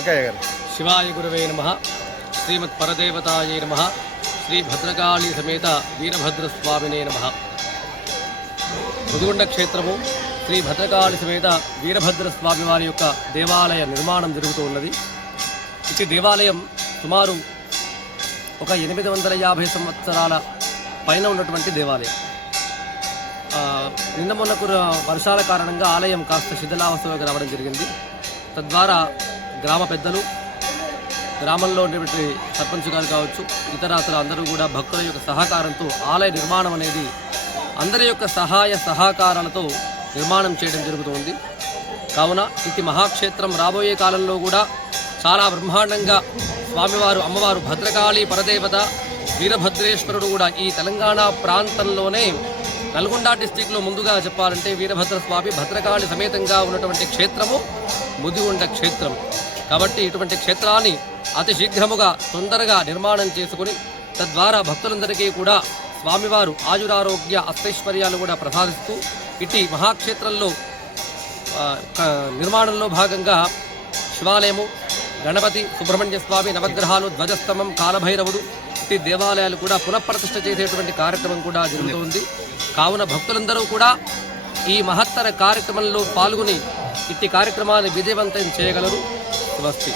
శివాయ గురవే నమః. శ్రీమత్ పరదేవతాయే నమః. శ్రీ భద్రకాళి సమేత వీరభద్రస్వామినే నమః. ముదిగొండ క్షేత్రము శ్రీ భద్రకాళి సమేత వీరభద్రస్వామి వారి యొక్క దేవాలయ నిర్మాణం జరుగుతూ ఉన్నది. ఈ దేవాలయం సుమారు ఒక 850 సంవత్సరాల పైన ఉన్నటువంటి దేవాలయం. నిన్న మొన్న వర్షాల కారణంగా ఆలయం కాస్త శిథిలావస్థలోకి రావడం జరిగింది. తద్వారా గ్రామ పెద్దలు, గ్రామంలో ఉండేటువంటి సర్పంచ్ గారు కావచ్చు, ఇతరాతర అందరూ కూడా భక్తుల యొక్క సహకారంతో ఆలయ నిర్మాణం అనేది అందరి యొక్క సహాయ సహకారాలతో నిర్మాణం చేయడం జరుగుతుంది. కావున ఇటు మహాక్షేత్రం రాబోయే కాలంలో కూడా చాలా బ్రహ్మాండంగా స్వామివారు, అమ్మవారు భద్రకాళి పరదేవత వీరభద్రేశ్వరుడు కూడా ఈ తెలంగాణ ప్రాంతంలోనే నల్గొండ డిస్టిక్లో ముందుగా చెప్పాలంటే వీరభద్ర స్వామి భద్రకాళి సమేతంగా ఉన్నటువంటి క్షేత్రము ముదిగొండ క్షేత్రం. కాబట్టి ఇటువంటి క్షేత్రాన్ని అతి శీఘ్రముగా తొందరగా నిర్మాణం చేసుకుని తద్వారా భక్తులందరికీ కూడా స్వామివారు ఆయురారోగ్య అష్టైశ్వర్యాలు కూడా ప్రసాదిస్తూ ఇటు మహాక్షేత్రంలో నిర్మాణంలో భాగంగా శివాలయము, గణపతి, సుబ్రహ్మణ్య స్వామి, నవగ్రహాలు, ధ్వజస్తంభం, కాలభైరవుడు ఇటు దేవాలయాలు కూడా పునఃప్రతిష్ఠ చేసేటువంటి కార్యక్రమం కూడా జరుగుతుంది. కావున భక్తులందరూ కూడా ఈ మహత్తర కార్యక్రమంలో పాల్గొని ఇట్టి కార్యక్రమాన్ని విజయవంతం చేయగలరు. స్వస్తి.